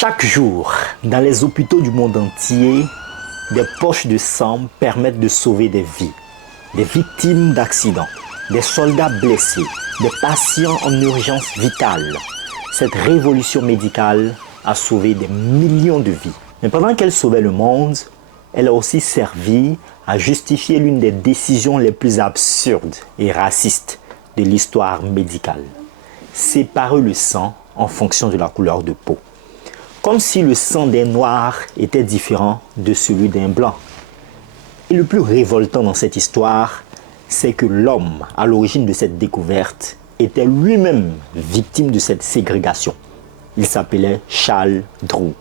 Chaque jour, dans les hôpitaux du monde entier, des poches de sang permettent de sauver des vies, des victimes d'accidents, des soldats blessés, des patients en urgence vitale. Cette révolution médicale a sauvé des millions de vies. Mais pendant qu'elle sauvait le monde, elle a aussi servi à justifier l'une des décisions les plus absurdes et racistes de l'histoire médicale. Séparer le sang en fonction de la couleur de peau. Comme si le sang d'un noir était différent de celui d'un blanc. Et le plus révoltant dans cette histoire, c'est que l'homme à l'origine de cette découverte était lui-même victime de cette ségrégation. Il s'appelait Charles Drew.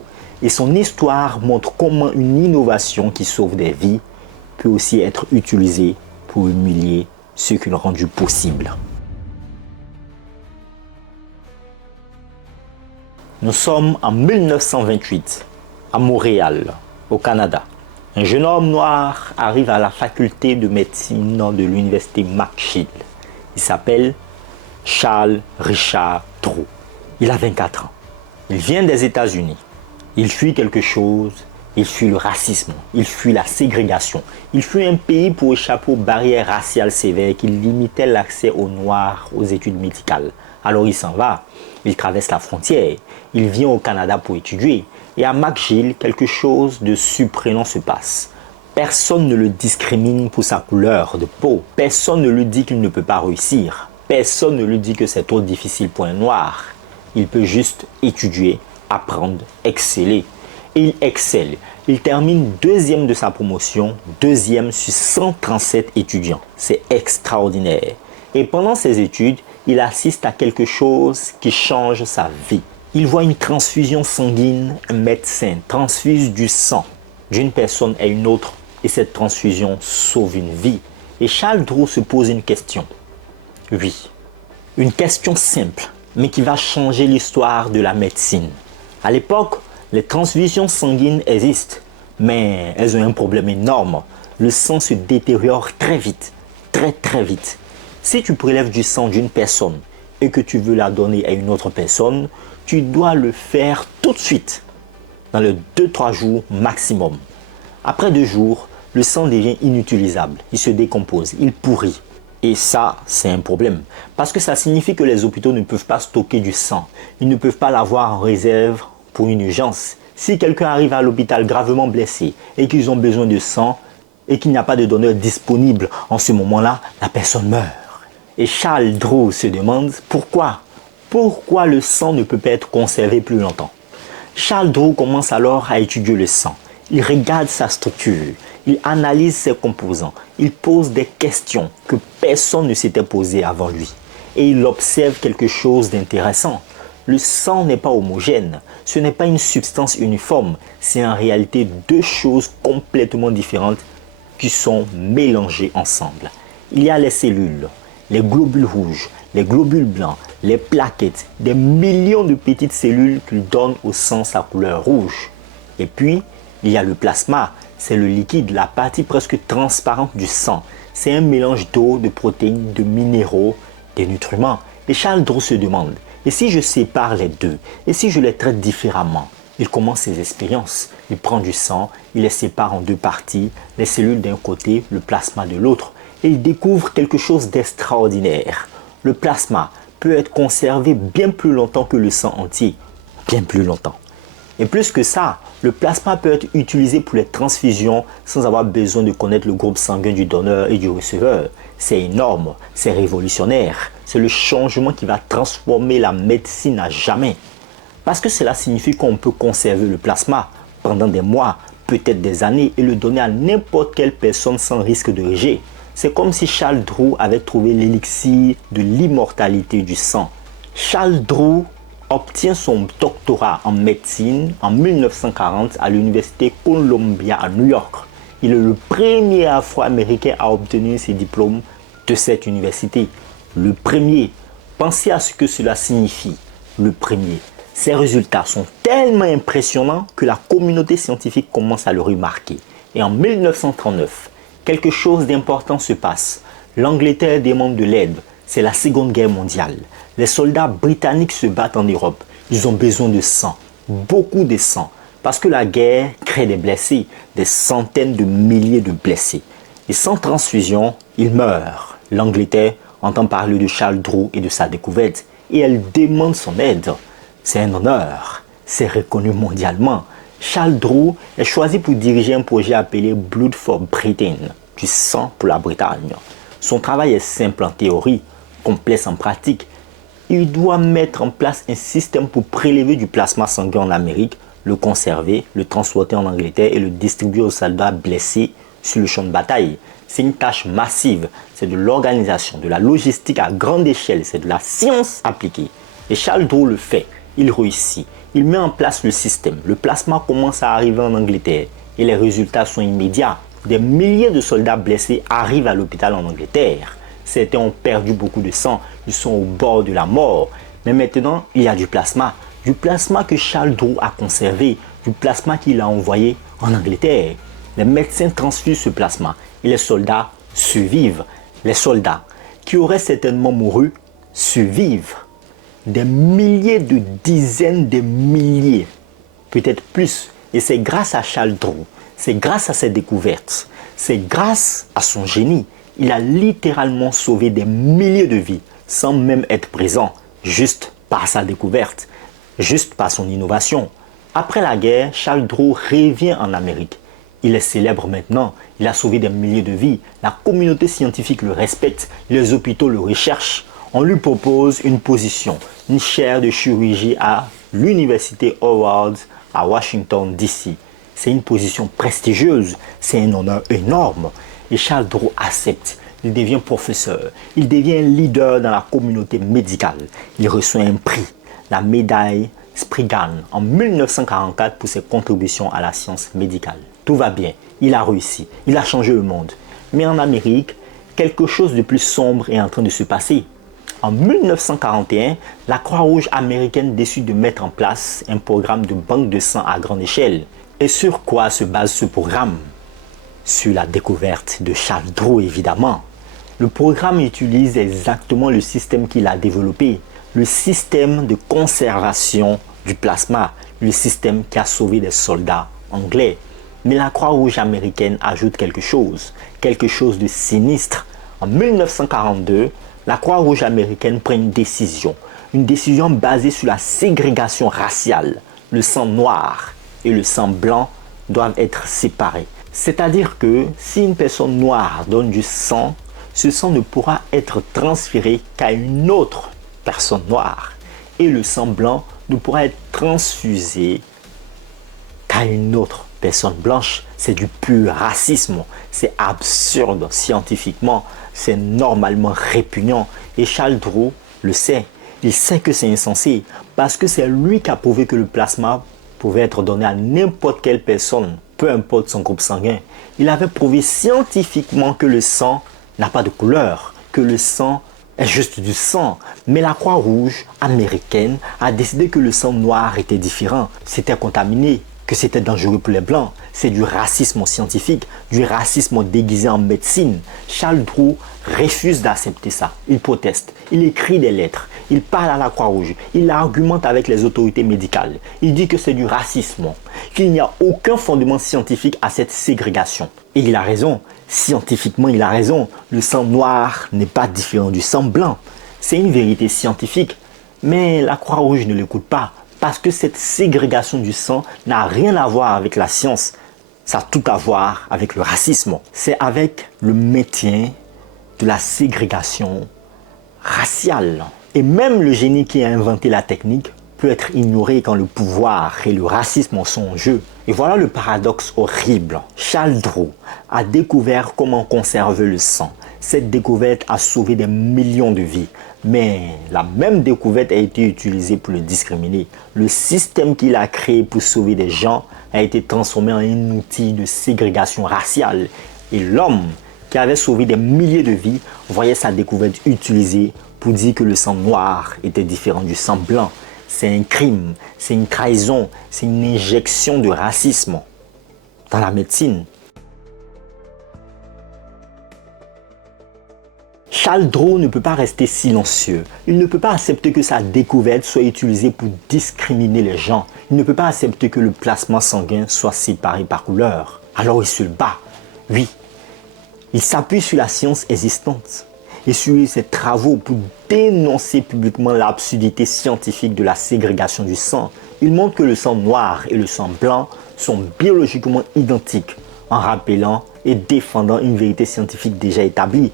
Et son histoire montre comment une innovation qui sauve des vies peut aussi être utilisée pour humilier ceux qui l'ont rendu possible. Nous sommes en 1928, à Montréal, au Canada. Un jeune homme noir arrive à la faculté de médecine de l'université McGill. Il s'appelle Charles Richard Drew. Il a 24 ans. Il vient des États-Unis. Il fuit quelque chose. Il fuit le racisme. Il fuit la ségrégation. Il fuit un pays pour échapper aux barrières raciales sévères qui limitaient l'accès aux Noirs aux études médicales. Alors il s'en va. Il traverse la frontière. Il vient au Canada pour étudier. Et à McGill, quelque chose de surprenant se passe. Personne ne le discrimine pour sa couleur de peau. Personne ne lui dit qu'il ne peut pas réussir. Personne ne lui dit que c'est trop difficile pour un noir. Il peut juste étudier, apprendre, exceller. Et il excelle. Il termine deuxième de sa promotion, deuxième sur 137 étudiants. C'est extraordinaire. Et pendant ses études, il assiste à quelque chose qui change sa vie. Il voit une transfusion sanguine, un médecin transfuse du sang d'une personne à une autre et cette transfusion sauve une vie. Et Charles Drew se pose une question. Oui, une question simple, mais qui va changer l'histoire de la médecine. À l'époque, les transfusions sanguines existent, mais elles ont un problème énorme. Le sang se détériore très vite, très vite. Si tu prélèves du sang d'une personne et que tu veux la donner à une autre personne, tu dois le faire tout de suite, dans les 2-3 jours maximum. Après 2 jours, le sang devient inutilisable, il se décompose, il pourrit. Et ça, c'est un problème, parce que ça signifie que les hôpitaux ne peuvent pas stocker du sang. Ils ne peuvent pas l'avoir en réserve pour une urgence. Si quelqu'un arrive à l'hôpital gravement blessé et qu'ils ont besoin de sang et qu'il n'y a pas de donneur disponible en ce moment-là, la personne meurt. Et Charles Drew se demande pourquoi le sang ne peut pas être conservé plus longtemps. Charles Drew commence alors à étudier le sang. Il regarde sa structure, il analyse ses composants, il pose des questions que personne ne s'était posées avant lui. Et il observe quelque chose d'intéressant. Le sang n'est pas homogène, ce n'est pas une substance uniforme, c'est en réalité 2 choses complètement différentes qui sont mélangées ensemble. Il y a les cellules, les globules rouges, les globules blancs, les plaquettes, des millions de petites cellules qui donnent au sang sa couleur rouge. Et puis, il y a le plasma, c'est le liquide, la partie presque transparente du sang. C'est un mélange d'eau, de protéines, de minéraux, des nutriments. Et Charles Drew se demande, et si je sépare les deux, et si je les traite différemment? Il commence ses expériences. Il prend du sang, il les sépare en 2 parties, les cellules d'un côté, le plasma de l'autre. Et il découvre quelque chose d'extraordinaire. Le plasma peut être conservé bien plus longtemps que le sang entier. Bien plus longtemps. Et plus que ça, le plasma peut être utilisé pour les transfusions sans avoir besoin de connaître le groupe sanguin du donneur et du receveur. C'est énorme, c'est révolutionnaire. C'est le changement qui va transformer la médecine à jamais. Parce que cela signifie qu'on peut conserver le plasma pendant des mois, peut-être des années, et le donner à n'importe quelle personne sans risque de rejet. C'est comme si Charles Drew avait trouvé l'élixir de l'immortalité du sang. Charles Drew obtient son doctorat en médecine en 1940 à l'université Columbia à New York. Il est le premier Afro-Américain à obtenir ses diplômes de cette université. Le premier. Pensez à ce que cela signifie. Le premier. Ces résultats sont tellement impressionnants que la communauté scientifique commence à le remarquer. Et en 1939, quelque chose d'important se passe. L'Angleterre demande de l'aide. C'est la Seconde Guerre mondiale. Les soldats britanniques se battent en Europe. Ils ont besoin de sang. beaucoup de sang, parce que la guerre crée des blessés, des centaines de milliers de blessés. Et sans transfusion, il meurt. L'Angleterre entend parler de Charles Drew et de sa découverte, et elle demande son aide. C'est un honneur, c'est reconnu mondialement. Charles Drew est choisi pour diriger un projet appelé Blood for Britain, du sang pour la Bretagne. Son travail est simple en théorie, complexe en pratique. Il doit mettre en place un système pour prélever du plasma sanguin en Amérique, le conserver, le transporter en Angleterre et le distribuer aux soldats blessés sur le champ de bataille. C'est une tâche massive, c'est de l'organisation, de la logistique à grande échelle, c'est de la science appliquée. Et Charles Drew le fait, il réussit, il met en place le système, le plasma commence à arriver en Angleterre et les résultats sont immédiats. Des milliers de soldats blessés arrivent à l'hôpital en Angleterre. Certains ont perdu beaucoup de sang, ils sont au bord de la mort. Mais maintenant, il y a du plasma que Charles Drew a conservé, du plasma qu'il a envoyé en Angleterre. Les médecins transfusent ce plasma et les soldats survivent. Les soldats qui auraient certainement mouru survivent. Des milliers de dizaines de milliers, peut-être plus. Et c'est grâce à Charles Drew, c'est grâce à ses découvertes, c'est grâce à son génie. Il a littéralement sauvé des milliers de vies sans même être présent, juste par sa découverte, juste par son innovation. Après la guerre, Charles Drew revient en Amérique. Il est célèbre maintenant, il a sauvé des milliers de vies, la communauté scientifique le respecte, les hôpitaux le recherchent. On lui propose une position, une chaire de chirurgie à l'université Howard à Washington, D.C. C'est une position prestigieuse, c'est un honneur énorme. Et Charles Drew accepte, il devient professeur, il devient leader dans la communauté médicale. Il reçoit un prix, la médaille Spriggan en 1944 pour ses contributions à la science médicale. Tout va bien, il a réussi, il a changé le monde. Mais en Amérique, quelque chose de plus sombre est en train de se passer. En 1941, la Croix-Rouge américaine décide de mettre en place un programme de banque de sang à grande échelle. Et sur quoi se base ce programme? Sur la découverte de Charles Drew, évidemment. Le programme utilise exactement le système qu'il a développé, le système de conservation du plasma, le système qui a sauvé des soldats anglais. Mais la Croix-Rouge américaine ajoute quelque chose de sinistre. En 1942, la Croix-Rouge américaine prend une décision basée sur la ségrégation raciale. Le sang noir et le sang blanc doivent être séparés. C'est-à-dire que si une personne noire donne du sang, ce sang ne pourra être transféré qu'à une autre personne noire. Et le sang blanc ne pourra être transfusé qu'à une autre personne blanche. C'est du pur racisme. C'est absurde scientifiquement. C'est normalement répugnant. Et Charles Drew le sait. Il sait que c'est insensé parce que c'est lui qui a prouvé que le plasma pouvait être donné à n'importe quelle personne, peu importe son groupe sanguin. Il avait prouvé scientifiquement que le sang n'a pas de couleur, que le sang est juste du sang. Mais la Croix-Rouge américaine a décidé que le sang noir était différent, c'était contaminé, que c'était dangereux pour les blancs. C'est du racisme scientifique, du racisme déguisé en médecine. Charles Drew refuse d'accepter ça. Il proteste, il écrit des lettres, il parle à la Croix-Rouge, il argumente avec les autorités médicales. Il dit que c'est du racisme, qu'il n'y a aucun fondement scientifique à cette ségrégation. Et il a raison, scientifiquement il a raison. Le sang noir n'est pas différent du sang blanc. C'est une vérité scientifique, mais la Croix-Rouge ne l'écoute pas. Parce que cette ségrégation du sang n'a rien à voir avec la science. Ça a tout à voir avec le racisme. C'est avec le maintien de la ségrégation raciale. Et même le génie qui a inventé la technique peut être ignoré quand le pouvoir et le racisme sont en jeu. Et voilà le paradoxe horrible. Charles Drew a découvert comment conserver le sang. Cette découverte a sauvé des millions de vies. Mais la même découverte a été utilisée pour le discriminer. Le système qu'il a créé pour sauver des gens a été transformé en un outil de ségrégation raciale. Et l'homme qui avait sauvé des milliers de vies voyait sa découverte utilisée pour dire que le sang noir était différent du sang blanc. C'est un crime, c'est une trahison, c'est une injection de racisme dans la médecine. Charles Dros ne peut pas rester silencieux. Il ne peut pas accepter que sa découverte soit utilisée pour discriminer les gens. Il ne peut pas accepter que le plasma sanguin soit séparé par couleur. Alors il se bat. Oui, il s'appuie sur la science existante et sur ses travaux pour dénoncer publiquement l'absurdité scientifique de la ségrégation du sang. Il montre que le sang noir et le sang blanc sont biologiquement identiques, en rappelant et défendant une vérité scientifique déjà établie,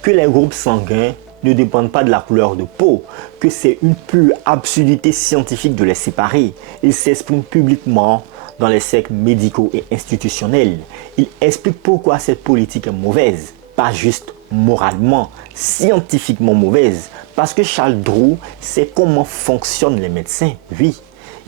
que les groupes sanguins ne dépendent pas de la couleur de peau, que c'est une pure absurdité scientifique de les séparer. Il s'exprime publiquement dans les cercles médicaux et institutionnels. Il explique pourquoi cette politique est mauvaise, pas juste moralement, scientifiquement mauvaise, parce que Charles Dros sait comment fonctionnent les médecins, oui.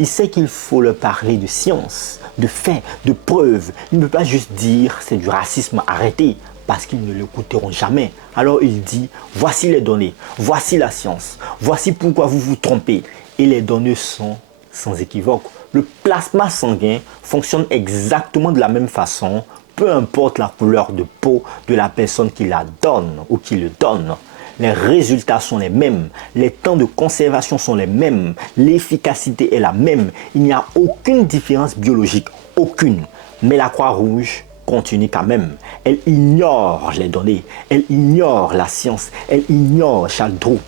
Il sait qu'il faut leur parler de science, de faits, de preuves. Il ne peut pas juste dire c'est du racisme, arrêtez, parce qu'ils ne l'écouteront jamais. Alors il dit, voici les données, voici la science, voici pourquoi vous vous trompez. Et les données sont sans équivoque. Le plasma sanguin fonctionne exactement de la même façon, peu importe la couleur de peau de la personne qui la donne ou qui le donne. Les résultats sont les mêmes, les temps de conservation sont les mêmes, l'efficacité est la même. Il n'y a aucune différence biologique, aucune. Mais la Croix-Rouge continue quand même. Elle ignore les données, elle ignore la science, elle ignore Charles Dros.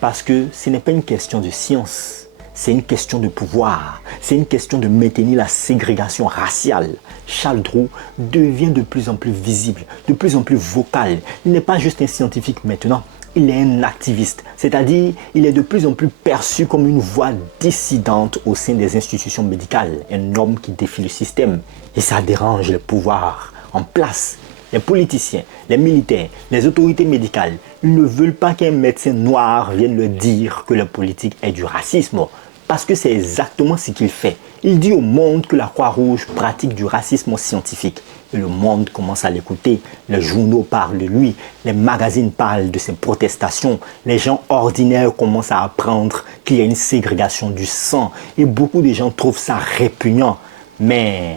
Parce que ce n'est pas une question de science, c'est une question de pouvoir, c'est une question de maintenir la ségrégation raciale. Charles Dros devient de plus en plus visible, de plus en plus vocal. Il n'est pas juste un scientifique maintenant, il est un activiste, c'est-à-dire il est de plus en plus perçu comme une voix dissidente au sein des institutions médicales, un homme qui défie le système. Et ça dérange le pouvoir en place. Les politiciens, les militaires, les autorités médicales, ils ne veulent pas qu'un médecin noir vienne leur dire que la politique est du racisme. Parce que c'est exactement ce qu'il fait. Il dit au monde que la Croix-Rouge pratique du racisme scientifique. Et le monde commence à l'écouter. Les journaux parlent de lui, les magazines parlent de ses protestations. Les gens ordinaires commencent à apprendre qu'il y a une ségrégation du sang. Et beaucoup de gens trouvent ça répugnant. Mais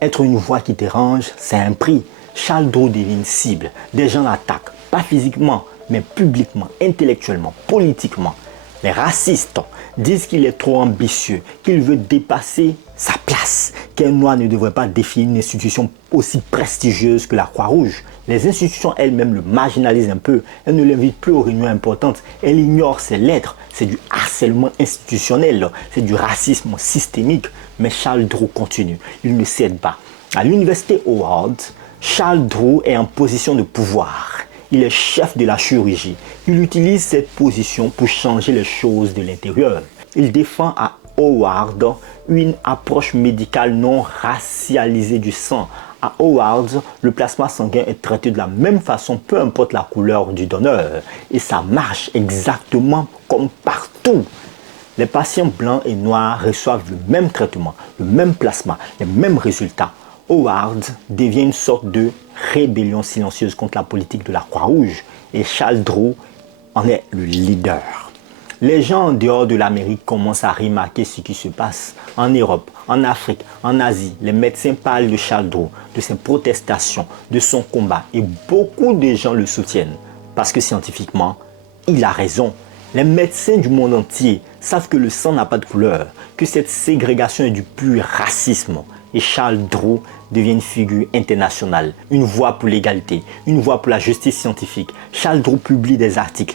être une voix qui dérange, c'est un prix. Charles Dros devient une cible. Des gens l'attaquent, pas physiquement, mais publiquement, intellectuellement, politiquement. Les racistes disent qu'il est trop ambitieux, qu'il veut dépasser sa place, qu'un noir ne devrait pas défier une institution aussi prestigieuse que la Croix-Rouge. Les institutions elles-mêmes le marginalisent un peu, elles ne l'invitent plus aux réunions importantes, elles ignorent ses lettres, c'est du harcèlement institutionnel, c'est du racisme systémique. Mais Charles Dros continue, il ne cède pas. À l'université Howard, Charles Dros est en position de pouvoir. Il est chef de la chirurgie. Il utilise cette position pour changer les choses de l'intérieur. Il défend à Howard une approche médicale non racialisée du sang. À Howard, le plasma sanguin est traité de la même façon, peu importe la couleur du donneur. Et ça marche exactement comme partout. Les patients blancs et noirs reçoivent le même traitement, le même plasma, les mêmes résultats. Howard devient une sorte de rébellion silencieuse contre la politique de la Croix-Rouge et Charles Dros en est le leader. Les gens en dehors de l'Amérique commencent à remarquer ce qui se passe en Europe, en Afrique, en Asie. Les médecins parlent de Charles Dros, de ses protestations, de son combat et beaucoup de gens le soutiennent parce que scientifiquement, il a raison. Les médecins du monde entier savent que le sang n'a pas de couleur, que cette ségrégation est du pur racisme. Et Charles Dros devient une figure internationale, une voix pour l'égalité, une voix pour la justice scientifique. Charles Dros publie des articles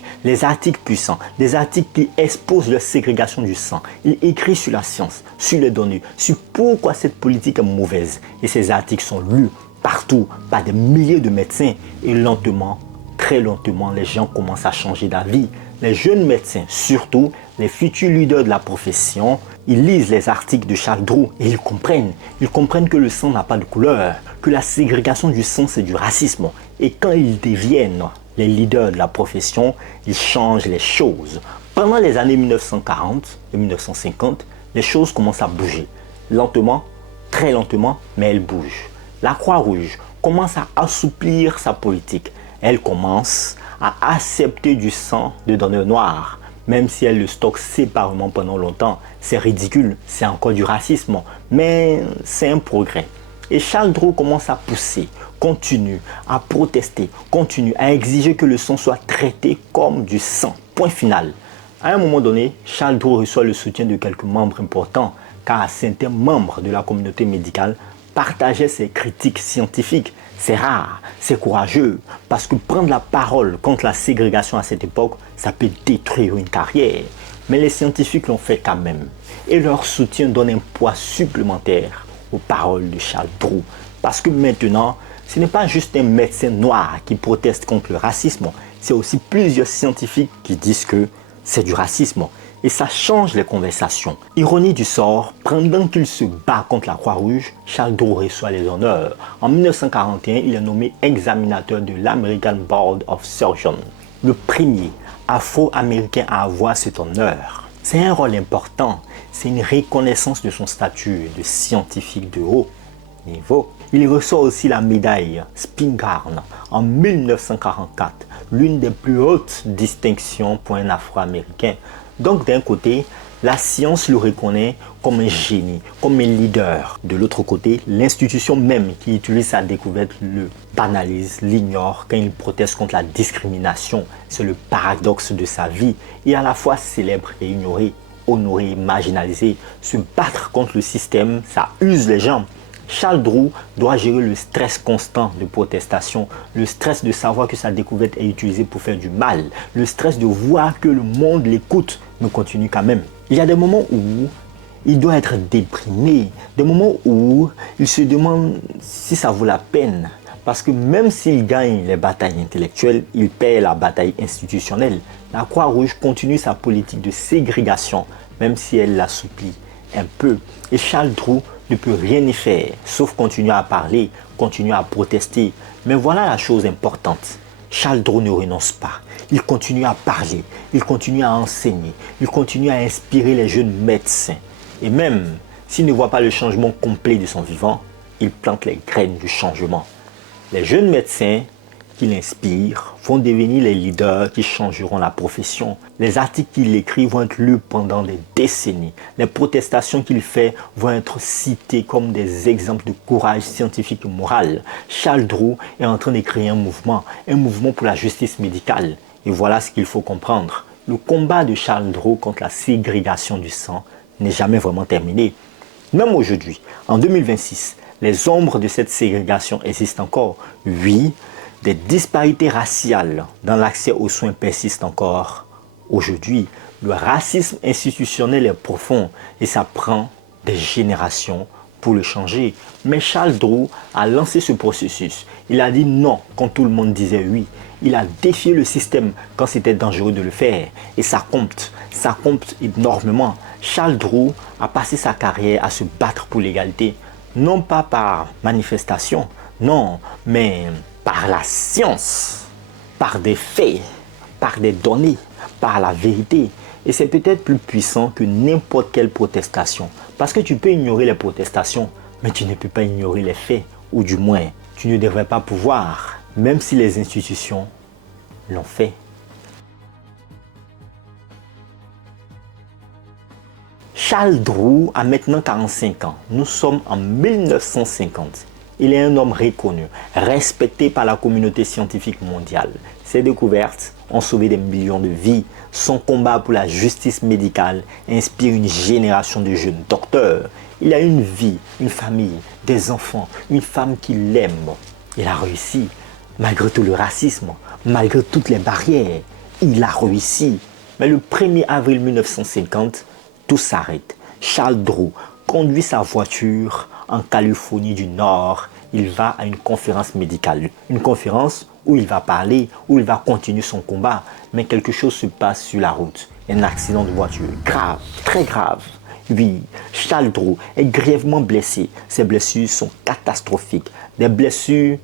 puissants, des articles qui exposent la ségrégation du sang. Il écrit sur la science, sur les données, sur pourquoi cette politique est mauvaise. Et ces articles sont lus partout par des milliers de médecins. Et lentement, très lentement, les gens commencent à changer d'avis. Les jeunes médecins, surtout les futurs leaders de la profession, ils lisent les articles de Charles Dros et ils comprennent que le sang n'a pas de couleur, que la ségrégation du sang c'est du racisme. Et quand ils deviennent les leaders de la profession, ils changent les choses. Pendant les années 1940 et 1950, les choses commencent à bouger. Lentement, très lentement, mais elles bougent. La Croix-Rouge commence à assouplir sa politique. Elle commence à accepter du sang de donneurs noirs. Même si elle le stocke séparément pendant longtemps, c'est ridicule, c'est encore du racisme, mais c'est un progrès. Et Charles Dros commence à pousser, continue à protester, continue à exiger que le sang soit traité comme du sang. Point final. À un moment donné, Charles Dros reçoit le soutien de quelques membres importants, car certains membres de la communauté médicale partageaient ses critiques scientifiques. C'est rare, c'est courageux, parce que prendre la parole contre la ségrégation à cette époque, ça peut détruire une carrière. Mais les scientifiques l'ont fait quand même. Et leur soutien donne un poids supplémentaire aux paroles de Charles Dros. Parce que maintenant, ce n'est pas juste un médecin noir qui proteste contre le racisme, c'est aussi plusieurs scientifiques qui disent que c'est du racisme. Et ça change les conversations. Ironie du sort, pendant qu'il se bat contre la Croix-Rouge, Charles Dros reçoit les honneurs. En 1941, il est nommé examinateur de l'American Board of Surgeons, le premier afro-américain à avoir cet honneur. C'est un rôle important, c'est une reconnaissance de son statut de scientifique de haut niveau. Il reçoit aussi la médaille Spingarn en 1944, l'une des plus hautes distinctions pour un afro-américain. Donc d'un côté, la science le reconnaît comme un génie, comme un leader. De l'autre côté, l'institution même qui utilise sa découverte le banalise, l'ignore quand il proteste contre la discrimination. C'est le paradoxe de sa vie. Il est à la fois célèbre et ignoré, honoré et marginalisé. Se battre contre le système, ça use les gens. Charles Dros doit gérer le stress constant de protestation, le stress de savoir que sa découverte est utilisée pour faire du mal, le stress de voir que le monde l'écoute, mais continue quand même. Il y a des moments où il doit être déprimé, des moments où il se demande si ça vaut la peine. Parce que même s'il gagne les batailles intellectuelles, il perd la bataille institutionnelle. La Croix-Rouge continue sa politique de ségrégation, même si elle l'assouplit un peu. Et Charles Dros ne peut rien y faire, sauf continuer à parler, continuer à protester. Mais voilà la chose importante. Charles Dros ne renonce pas. Il continue à parler, il continue à enseigner, il continue à inspirer les jeunes médecins. Et même s'il ne voit pas le changement complet de son vivant, il plante les graines du changement. Les jeunes médecins qu'il inspire vont devenir les leaders qui changeront la profession. Les articles qu'il écrit vont être lus pendant des décennies. Les protestations qu'il fait vont être citées comme des exemples de courage scientifique et moral. Charles Dros est en train de créer un mouvement pour la justice médicale. Et voilà ce qu'il faut comprendre. Le combat de Charles Dros contre la ségrégation du sang n'est jamais vraiment terminé. Même aujourd'hui, en 2026, les ombres de cette ségrégation existent encore. Oui, des disparités raciales dans l'accès aux soins persistent encore. Aujourd'hui, le racisme institutionnel est profond et ça prend des générations pour le changer. Mais Charles Dros a lancé ce processus. Il a dit non quand tout le monde disait oui. Il a défié le système quand c'était dangereux de le faire. Et ça compte énormément. Charles Dros a passé sa carrière à se battre pour l'égalité. Non pas par manifestation, non, mais par la science, par des faits, par des données, par la vérité. Et c'est peut-être plus puissant que n'importe quelle protestation. Parce que tu peux ignorer les protestations, mais tu ne peux pas ignorer les faits. Ou du moins, tu ne devrais pas pouvoir, même si les institutions l'ont fait. Charles Dros a maintenant 45 ans. Nous sommes en 1950. Il est un homme reconnu, respecté par la communauté scientifique mondiale. Ses découvertes ont sauvé des millions de vies. Son combat pour la justice médicale inspire une génération de jeunes docteurs. Il a une vie, une famille, des enfants, une femme qui l'aime. Il a réussi, malgré tout le racisme, malgré toutes les barrières. Il a réussi. Mais le 1er avril 1950, tout s'arrête. Charles Dros conduit sa voiture en Californie du Nord. Il va à une conférence médicale. Une conférence où il va parler, où il va continuer son combat. Mais quelque chose se passe sur la route. Un accident de voiture grave, très grave. Oui, Charles Dros est grièvement blessé. Ses blessures sont catastrophiques. Des blessures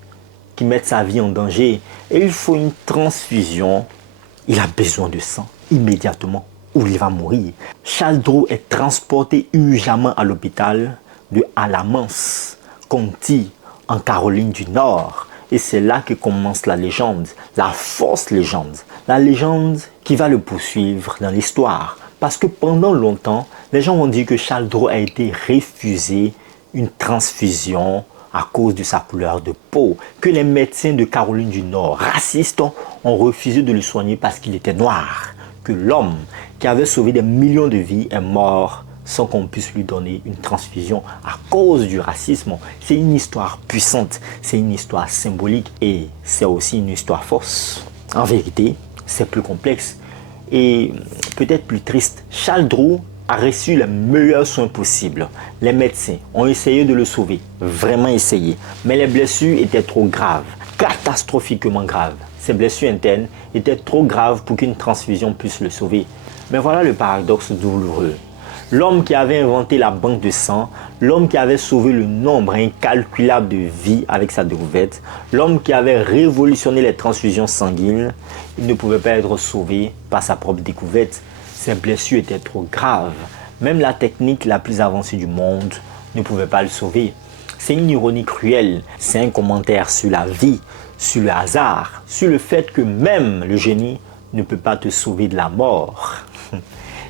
qui mettent sa vie en danger. Et il faut une transfusion. Il a besoin de sang immédiatement ou il va mourir. Charles Dros est transporté urgemment à l'hôpital de Alamance County en Caroline du Nord. Et c'est là que commence la légende, la fausse légende. La légende qui va le poursuivre dans l'histoire. Parce que pendant longtemps, les gens ont dit que Charles Dros a été refusé une transfusion à cause de sa couleur de peau, que les médecins de Caroline du Nord, racistes, ont refusé de le soigner parce qu'il était noir, que l'homme qui avait sauvé des millions de vies est mort sans qu'on puisse lui donner une transfusion à cause du racisme. C'est une histoire puissante, c'est une histoire symbolique et c'est aussi une histoire fausse. En vérité, c'est plus complexe et peut-être plus triste. Charles Dros a reçu les meilleurs soins possibles. Les médecins ont essayé de le sauver, vraiment essayé, mais les blessures étaient trop graves, catastrophiquement graves. Ces blessures internes étaient trop graves pour qu'une transfusion puisse le sauver. Mais voilà le paradoxe douloureux. L'homme qui avait inventé la banque de sang, l'homme qui avait sauvé le nombre incalculable de vies avec sa découverte, l'homme qui avait révolutionné les transfusions sanguines, il ne pouvait pas être sauvé par sa propre découverte. Ses blessures étaient trop graves. Même la technique la plus avancée du monde ne pouvait pas le sauver. C'est une ironie cruelle, c'est un commentaire sur la vie, sur le hasard, sur le fait que même le génie ne peut pas te sauver de la mort.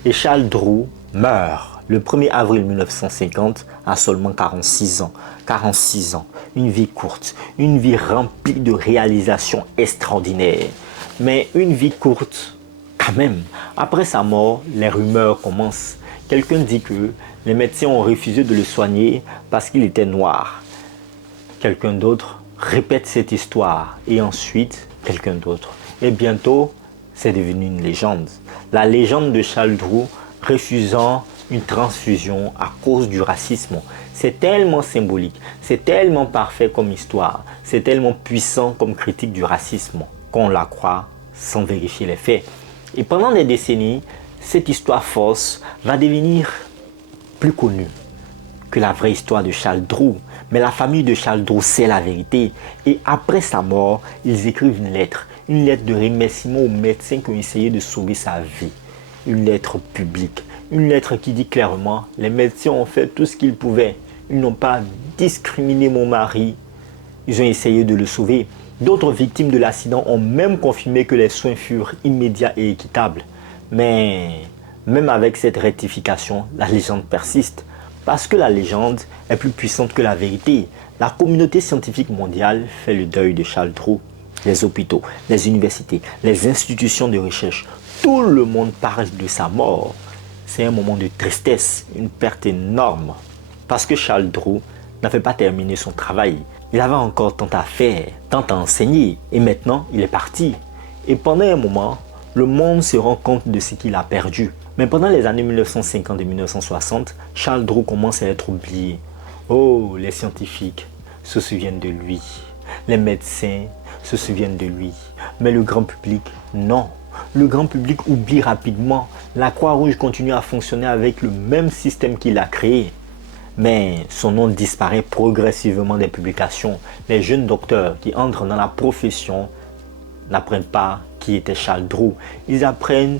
Et Charles Dros meurt le 1er avril 1950 à seulement 46 ans. 46 ans, une vie courte, une vie remplie de réalisations extraordinaires. Mais une vie courte quand même. Après sa mort, les rumeurs commencent. Quelqu'un dit que les médecins ont refusé de le soigner parce qu'il était noir. Quelqu'un d'autre répète cette histoire et ensuite quelqu'un d'autre. Et bientôt, c'est devenu une légende. La légende de Charles Dros refusant une transfusion à cause du racisme. C'est tellement symbolique, c'est tellement parfait comme histoire, c'est tellement puissant comme critique du racisme qu'on la croit sans vérifier les faits. Et pendant des décennies, cette histoire fausse va devenir plus connue que la vraie histoire de Charles Dros. Mais la famille de Charles Dros sait la vérité. Et après sa mort, ils écrivent une lettre de remerciement aux médecins qui ont essayé de sauver sa vie. Une lettre publique, une lettre qui dit clairement, les médecins ont fait tout ce qu'ils pouvaient. Ils n'ont pas discriminé mon mari. Ils ont essayé de le sauver. D'autres victimes de l'accident ont même confirmé que les soins furent immédiats et équitables. Mais même avec cette rectification, la légende persiste. Parce que la légende est plus puissante que la vérité. La communauté scientifique mondiale fait le deuil de Charles Dros. Les hôpitaux, les universités, les institutions de recherche, tout le monde parle de sa mort. C'est un moment de tristesse, une perte énorme. Parce que Charles Dros n'avait pas terminé son travail. Il avait encore tant à faire, tant à enseigner. Et maintenant, il est parti. Et pendant un moment, le monde se rend compte de ce qu'il a perdu. Mais pendant les années 1950 et 1960, Charles Dros commence à être oublié. Oh, les scientifiques se souviennent de lui. Les médecins se souviennent de lui. Mais le grand public, non. Le grand public oublie rapidement. La Croix-Rouge continue à fonctionner avec le même système qu'il a créé. Mais son nom disparaît progressivement des publications. Les jeunes docteurs qui entrent dans la profession n'apprennent pas qui était Charles Dros. Ils apprennent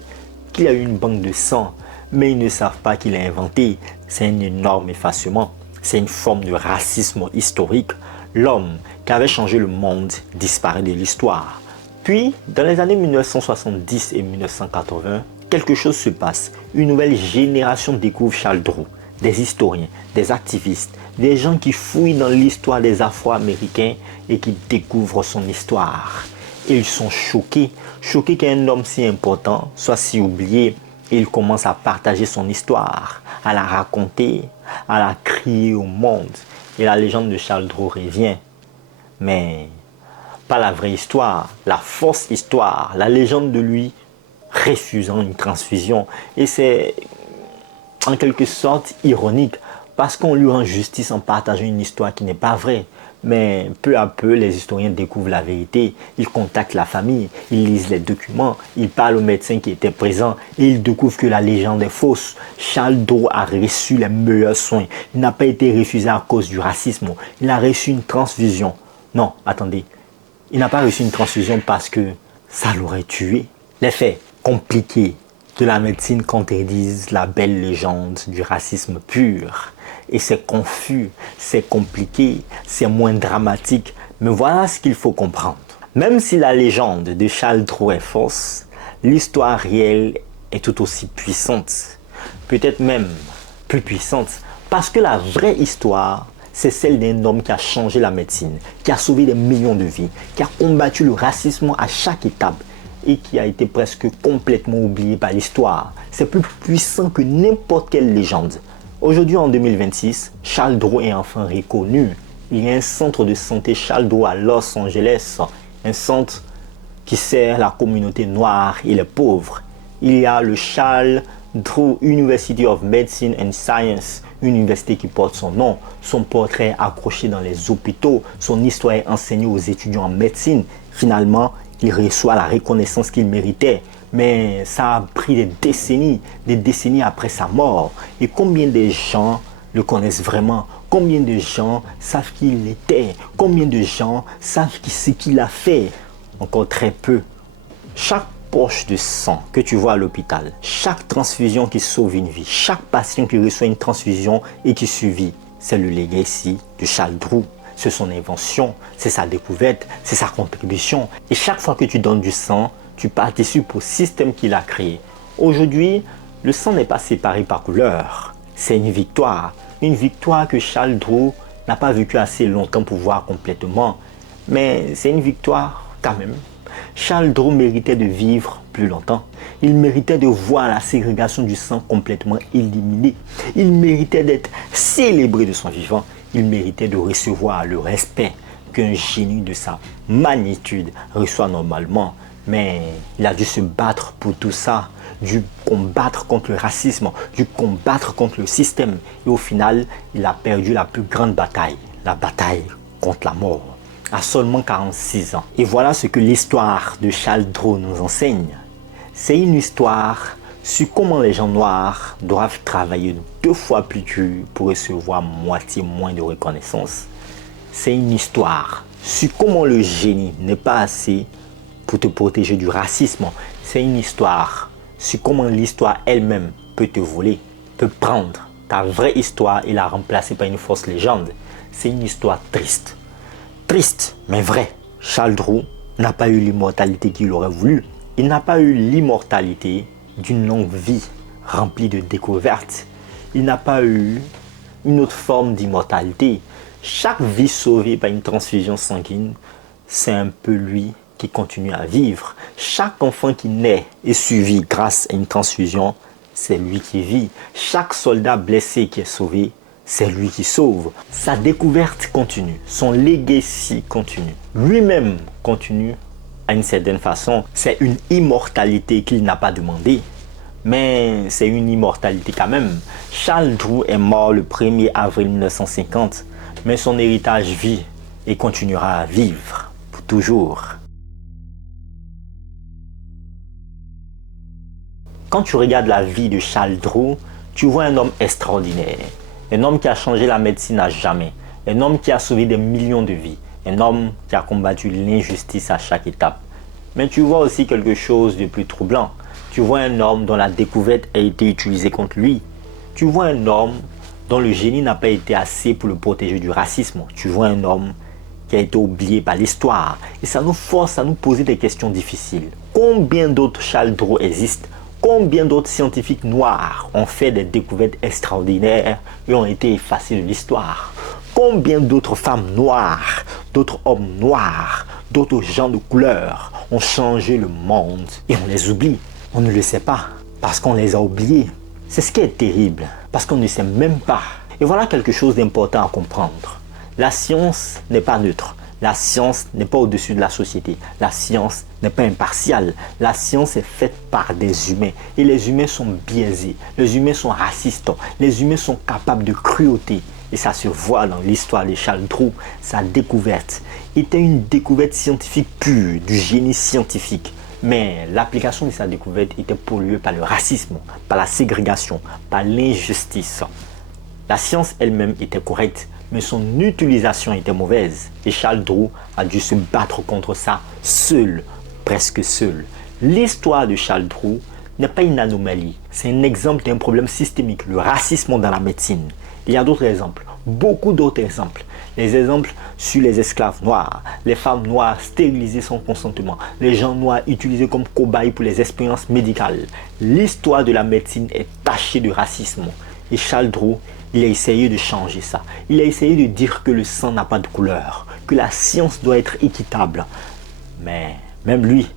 qu'il a eu une banque de sang, mais ils ne savent pas qu'il a inventé. C'est un énorme effacement. C'est une forme de racisme historique. L'homme qui avait changé le monde disparaît de l'histoire. Puis, dans les années 1970 et 1980, quelque chose se passe. Une nouvelle génération découvre Charles Dros. Des historiens, des activistes, des gens qui fouillent dans l'histoire des Afro-Américains et qui découvrent son histoire. Et ils sont choqués qu'un homme si important soit si oublié. Et ils commencent à partager son histoire, à la raconter, à la crier au monde. Et la légende de Charles Dros revient. Mais pas la vraie histoire, la fausse histoire, la légende de lui refusant une transfusion. Et c'est en quelque sorte ironique parce qu'on lui rend justice en partageant une histoire qui n'est pas vraie. Mais peu à peu, les historiens découvrent la vérité. Ils contactent la famille, ils lisent les documents, ils parlent aux médecins qui étaient présents et ils découvrent que la légende est fausse. Charles Dros a reçu les meilleurs soins. Il n'a pas été refusé à cause du racisme. Il a reçu une transfusion. Non, attendez. Il n'a pas reçu une transfusion parce que ça l'aurait tué. Les faits compliqués de la médecine contredisent la belle légende du racisme pur. Et c'est confus, c'est compliqué, c'est moins dramatique. Mais voilà ce qu'il faut comprendre. Même si la légende de Charles Dros est fausse, l'histoire réelle est tout aussi puissante. Peut-être même plus puissante. Parce que la vraie histoire, c'est celle d'un homme qui a changé la médecine, qui a sauvé des millions de vies, qui a combattu le racisme à chaque étape et qui a été presque complètement oublié par l'histoire. C'est plus puissant que n'importe quelle légende. Aujourd'hui, en 2026, Charles Dros est enfin reconnu. Il y a un centre de santé Charles Dros à Los Angeles, un centre qui sert la communauté noire et les pauvres. Il y a le Charles Dros University of Medicine and Science, une université qui porte son nom, son portrait accroché dans les hôpitaux, son histoire est enseignée aux étudiants en médecine. Finalement, il reçoit la reconnaissance qu'il méritait. Mais ça a pris des décennies après sa mort. Et combien de gens le connaissent vraiment? Combien de gens savent qui il était? Combien de gens savent ce qu'il a fait? Encore très peu. Chaque poche de sang que tu vois à l'hôpital, chaque transfusion qui sauve une vie, chaque patient qui reçoit une transfusion et qui survit, c'est le legacy de Charles Dros. C'est son invention, c'est sa découverte, c'est sa contribution. Et chaque fois que tu donnes du sang, tu participes au système qu'il a créé. Aujourd'hui, le sang n'est pas séparé par couleur. C'est une victoire que Charles Dros n'a pas vécu assez longtemps pour voir complètement. Mais c'est une victoire quand même. Charles Dros méritait de vivre plus longtemps. Il méritait de voir la ségrégation du sang complètement éliminée. Il méritait d'être célébré de son vivant. Il méritait de recevoir le respect qu'un génie de sa magnitude reçoit normalement. Mais il a dû se battre pour tout ça, dû combattre contre le racisme, dû combattre contre le système. Et au final, il a perdu la plus grande bataille, la bataille contre la mort, à seulement 46 ans. Et voilà ce que l'histoire de Charles Dros nous enseigne. C'est une histoire sur comment les gens noirs doivent travailler 2 fois plus dur pour recevoir moitié moins de reconnaissance. C'est une histoire sur comment le génie n'est pas assez pour te protéger du racisme. C'est une histoire sur comment l'histoire elle-même peut te voler, peut prendre ta vraie histoire et la remplacer par une fausse légende. C'est une histoire triste. Triste, mais vrai. Charles Dros n'a pas eu l'immortalité qu'il aurait voulu. Il n'a pas eu l'immortalité d'une longue vie remplie de découvertes. Il n'a pas eu une autre forme d'immortalité. Chaque vie sauvée par une transfusion sanguine, c'est un peu lui qui continue à vivre. Chaque enfant qui naît et survit grâce à une transfusion, c'est lui qui vit. Chaque soldat blessé qui est sauvé, c'est lui qui sauve. Sa découverte continue, son legacy continue. Lui-même continue à une certaine façon. C'est une immortalité qu'il n'a pas demandé, mais c'est une immortalité quand même. Charles Dros est mort le 1er avril 1950, mais son héritage vit et continuera à vivre pour toujours. Quand tu regardes la vie de Charles Dros, tu vois un homme extraordinaire. Un homme qui a changé la médecine à jamais. Un homme qui a sauvé des millions de vies. Un homme qui a combattu l'injustice à chaque étape. Mais tu vois aussi quelque chose de plus troublant. Tu vois un homme dont la découverte a été utilisée contre lui. Tu vois un homme dont le génie n'a pas été assez pour le protéger du racisme. Tu vois un homme qui a été oublié par l'histoire. Et ça nous force à nous poser des questions difficiles. Combien d'autres Charles Dros existent? Combien d'autres scientifiques noirs ont fait des découvertes extraordinaires et ont été effacés de l'histoire? Combien d'autres femmes noires, d'autres hommes noirs, d'autres gens de couleur ont changé le monde et on les oublie? On ne le sait pas parce qu'on les a oubliés. C'est ce qui est terrible parce qu'on ne sait même pas. Et voilà quelque chose d'important à comprendre. La science n'est pas neutre. La science n'est pas au-dessus de la société. La science n'est pas impartiale. La science est faite par des humains. Et les humains sont biaisés. Les humains sont racistes. Les humains sont capables de cruauté. Et ça se voit dans l'histoire de Charles Dros. Sa découverte était une découverte scientifique pure, du génie scientifique. Mais l'application de sa découverte était polluée par le racisme, par la ségrégation, par l'injustice. La science elle-même était correcte, mais son utilisation était mauvaise. Et Charles Dros a dû se battre contre ça seul, presque seul. L'histoire de Charles Dros n'est pas une anomalie. C'est un exemple d'un problème systémique, le racisme dans la médecine. Il y a d'autres exemples, beaucoup d'autres exemples. Les exemples sur les esclaves noirs, les femmes noires stérilisées sans consentement, les gens noirs utilisés comme cobayes pour les expériences médicales. L'histoire de la médecine est tachée de racisme. Et Charles Dros, il a essayé de changer ça. Il a essayé de dire que le sang n'a pas de couleur, que la science doit être équitable. Mais même lui,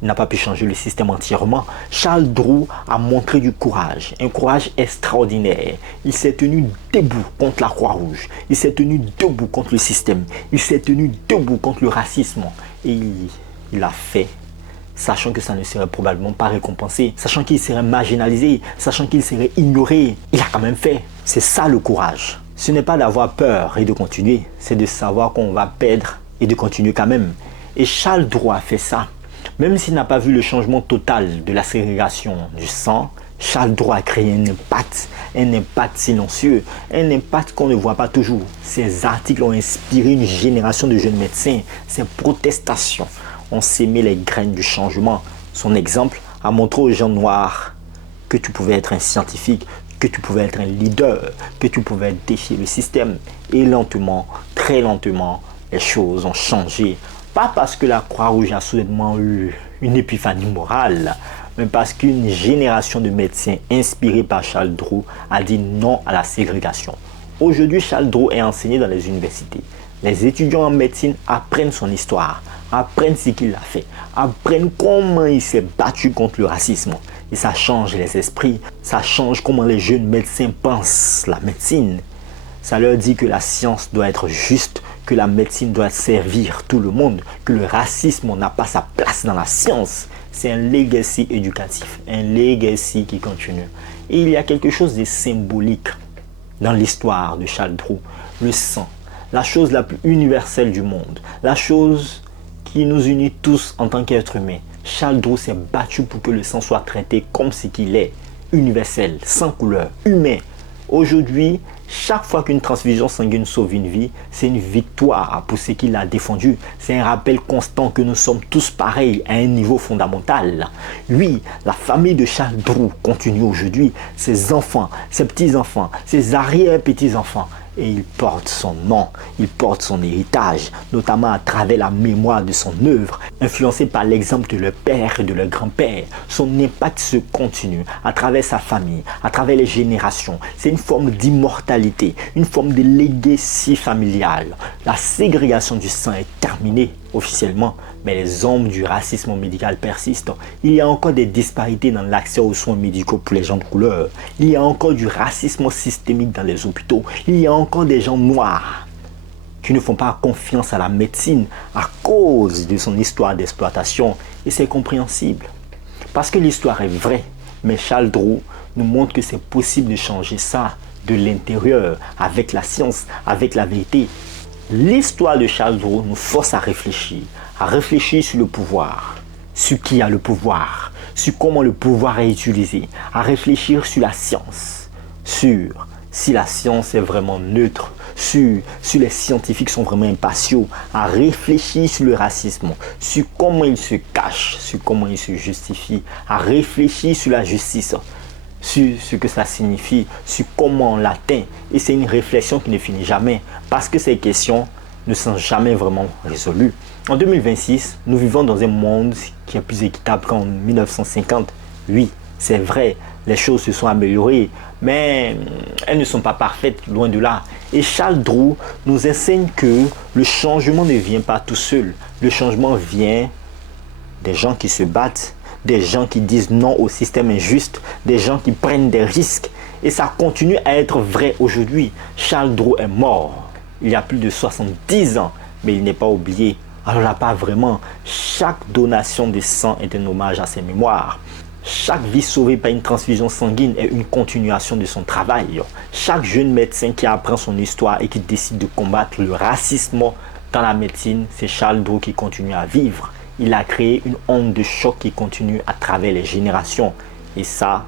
il n'a pas pu changer le système entièrement. Charles Dros a montré du courage, un courage extraordinaire. Il s'est tenu debout contre la Croix-Rouge. Il s'est tenu debout contre le système. Il s'est tenu debout contre le racisme. Et il l'a fait, sachant que ça ne serait probablement pas récompensé, sachant qu'il serait marginalisé, sachant qu'il serait ignoré. Il a quand même fait. C'est ça le courage. Ce n'est pas d'avoir peur et de continuer, c'est de savoir qu'on va perdre et de continuer quand même. Et Charles Dros a fait ça. Même s'il n'a pas vu le changement total de la ségrégation du sang, Charles Dros a créé un impact silencieux, un impact qu'on ne voit pas toujours. Ses articles ont inspiré une génération de jeunes médecins. Ses protestations ont sémé les graines du changement. Son exemple a montré aux gens noirs que tu pouvais être un scientifique, que tu pouvais être un leader, que tu pouvais défier le système. Et lentement, très lentement, les choses ont changé. Pas parce que la Croix-Rouge a soudainement eu une épiphanie morale, mais parce qu'une génération de médecins inspirés par Charles Dros a dit non à la ségrégation. Aujourd'hui, Charles Dros est enseigné dans les universités. Les étudiants en médecine apprennent son histoire, apprennent ce qu'il a fait, apprennent comment il s'est battu contre le racisme. Et ça change les esprits, ça change comment les jeunes médecins pensent la médecine. Ça leur dit que la science doit être juste, que la médecine doit servir tout le monde, que le racisme n'a pas sa place dans la science. C'est un legacy éducatif, un legacy qui continue. Et il y a quelque chose de symbolique dans l'histoire de Charles Dros. Le sang, la chose la plus universelle du monde, la chose qui nous unit tous en tant qu'êtres humains. Charles Dros s'est battu pour que le sang soit traité comme ce qu'il est, universel, sans couleur, humain. Aujourd'hui, chaque fois qu'une transfusion sanguine sauve une vie, c'est une victoire pour ce qu'il a défendu. C'est un rappel constant que nous sommes tous pareils à un niveau fondamental. Oui, la famille de Charles Dros continue aujourd'hui. Ses enfants, ses petits-enfants, ses arrière-petits-enfants. Et il porte son nom, il porte son héritage, notamment à travers la mémoire de son œuvre, influencé par l'exemple de leur père et de leur grand-père. Son impact se continue à travers sa famille, à travers les générations. C'est une forme d'immortalité, une forme de legacy familial. La ségrégation du sang est terminée officiellement, mais les ombres du racisme médical persistent. Il y a encore des disparités dans l'accès aux soins médicaux pour les gens de couleur. Il y a encore du racisme systémique dans les hôpitaux. Il y a encore des gens noirs qui ne font pas confiance à la médecine à cause de son histoire d'exploitation. Et c'est compréhensible. Parce que l'histoire est vraie. Mais Charles Dros nous montre que c'est possible de changer ça de l'intérieur, avec la science, avec la vérité. L'histoire de Charles Dros nous force à réfléchir sur le pouvoir, sur qui a le pouvoir, sur comment le pouvoir est utilisé, à réfléchir sur la science, sur si la science est vraiment neutre, sur les scientifiques sont vraiment impartiaux, à réfléchir sur le racisme, sur comment il se cache, sur comment il se justifie, à réfléchir sur la justice, sur ce que ça signifie, sur comment on l'atteint. Et c'est une réflexion qui ne finit jamais, parce que ces questions ne sont jamais vraiment résolues. En 2026, nous vivons dans un monde qui est plus équitable qu'en 1950. Oui, c'est vrai, les choses se sont améliorées, mais elles ne sont pas parfaites, loin de là. Et Charles Dros nous enseigne que le changement ne vient pas tout seul. Le changement vient des gens qui se battent, des gens qui disent non au système injuste, des gens qui prennent des risques. Et ça continue à être vrai aujourd'hui. Charles Dros est mort il y a plus de 70 ans, mais il n'est pas oublié. Alors là, pas vraiment. Chaque donation de sang est un hommage à ses mémoires. Chaque vie sauvée par une transfusion sanguine est une continuation de son travail. Chaque jeune médecin qui apprend son histoire et qui décide de combattre le racisme dans la médecine, c'est Charles Dros qui continue à vivre. Il a créé une onde de choc qui continue à travers les générations. Et ça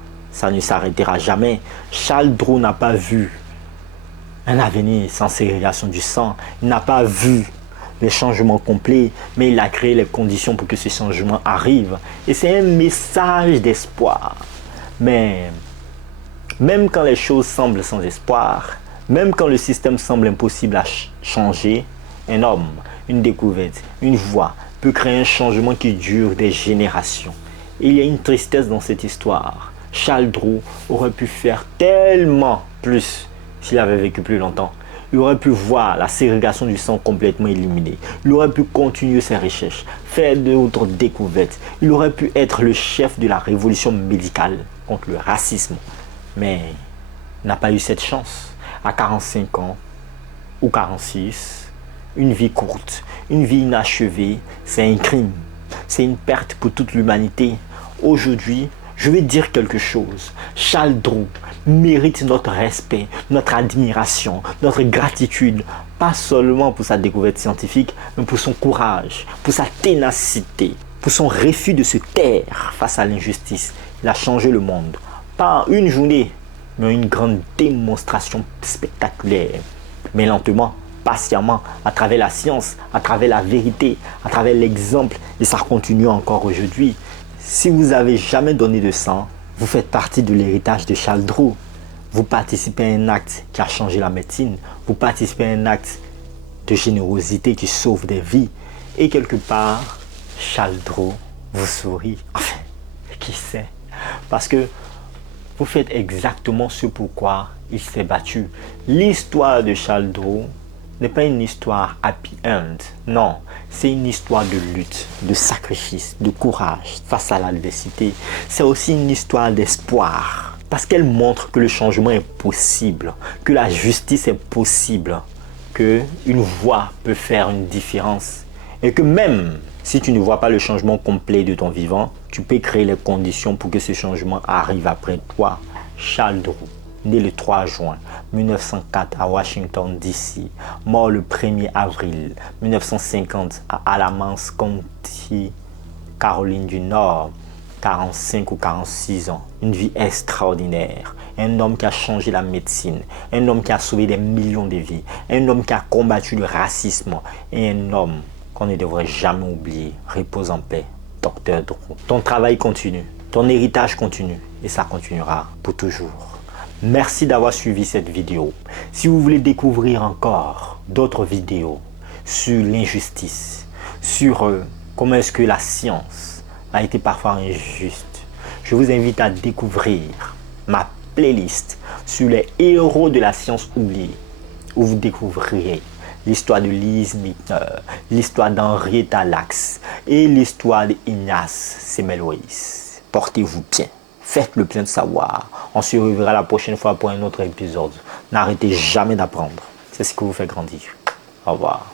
ne s'arrêtera jamais. Charles Dros n'a pas vu un avenir sans ségrégation du sang. Il n'a pas vu les changements complets, mais il a créé les conditions pour que ces changements arrivent. Et c'est un message d'espoir. Mais même quand les choses semblent sans espoir, même quand le système semble impossible à changer, un homme, une découverte, une voix peut créer un changement qui dure des générations. Et il y a une tristesse dans cette histoire. Charles Dros aurait pu faire tellement plus s'il avait vécu plus longtemps. Il aurait pu voir la ségrégation du sang complètement éliminée. Il aurait pu continuer ses recherches, faire d'autres découvertes. Il aurait pu être le chef de la révolution médicale contre le racisme. Mais il n'a pas eu cette chance. À 45 ans ou 46, une vie courte, une vie inachevée, c'est un crime. C'est une perte pour toute l'humanité. Aujourd'hui, je vais dire quelque chose. Charles Dros mérite notre respect, notre admiration, notre gratitude, pas seulement pour sa découverte scientifique, mais pour son courage, pour sa ténacité, pour son refus de se taire face à l'injustice. Il a changé le monde. Pas en une journée, mais une grande démonstration spectaculaire. Mais lentement, patiemment, à travers la science, à travers la vérité, à travers l'exemple, et ça continue encore aujourd'hui. Si vous n'avez jamais donné de sang, vous faites partie de l'héritage de Charles Dros. Vous participez à un acte qui a changé la médecine. Vous participez à un acte de générosité qui sauve des vies. Et quelque part, Charles Dros vous sourit. Enfin, qui sait? Parce que vous faites exactement ce pourquoi il s'est battu. L'histoire de Charles Dros n'est pas une histoire happy end. Non, c'est une histoire de lutte, de sacrifice, de courage face à l'adversité. C'est aussi une histoire d'espoir. Parce qu'elle montre que le changement est possible, que la justice est possible, qu'une voix peut faire une différence. Et que même si tu ne vois pas le changement complet de ton vivant, tu peux créer les conditions pour que ce changement arrive après toi. Charles Dros, né le 3 juin 1904 à Washington, D.C., mort le 1er avril 1950 à Alamance County, Caroline du Nord, 45 ou 46 ans. Une vie extraordinaire. Un homme qui a changé la médecine. Un homme qui a sauvé des millions de vies. Un homme qui a combattu le racisme. Et un homme qu'on ne devrait jamais oublier. Repose en paix, Dr Dros. Ton travail continue. Ton héritage continue. Et ça continuera pour toujours. Merci d'avoir suivi cette vidéo. Si vous voulez découvrir encore d'autres vidéos sur l'injustice, sur comment est-ce que la science a été parfois injuste, je vous invite à découvrir ma playlist sur les héros de la science oubliée, où vous découvrirez l'histoire de Lise Meitner, l'histoire d'Henrietta Lacks et l'histoire d'Ignace Semmelweis. Portez-vous bien. Faites le plein de savoir. On se reverra la prochaine fois pour un autre épisode. N'arrêtez jamais d'apprendre. C'est ce qui vous fait grandir. Au revoir.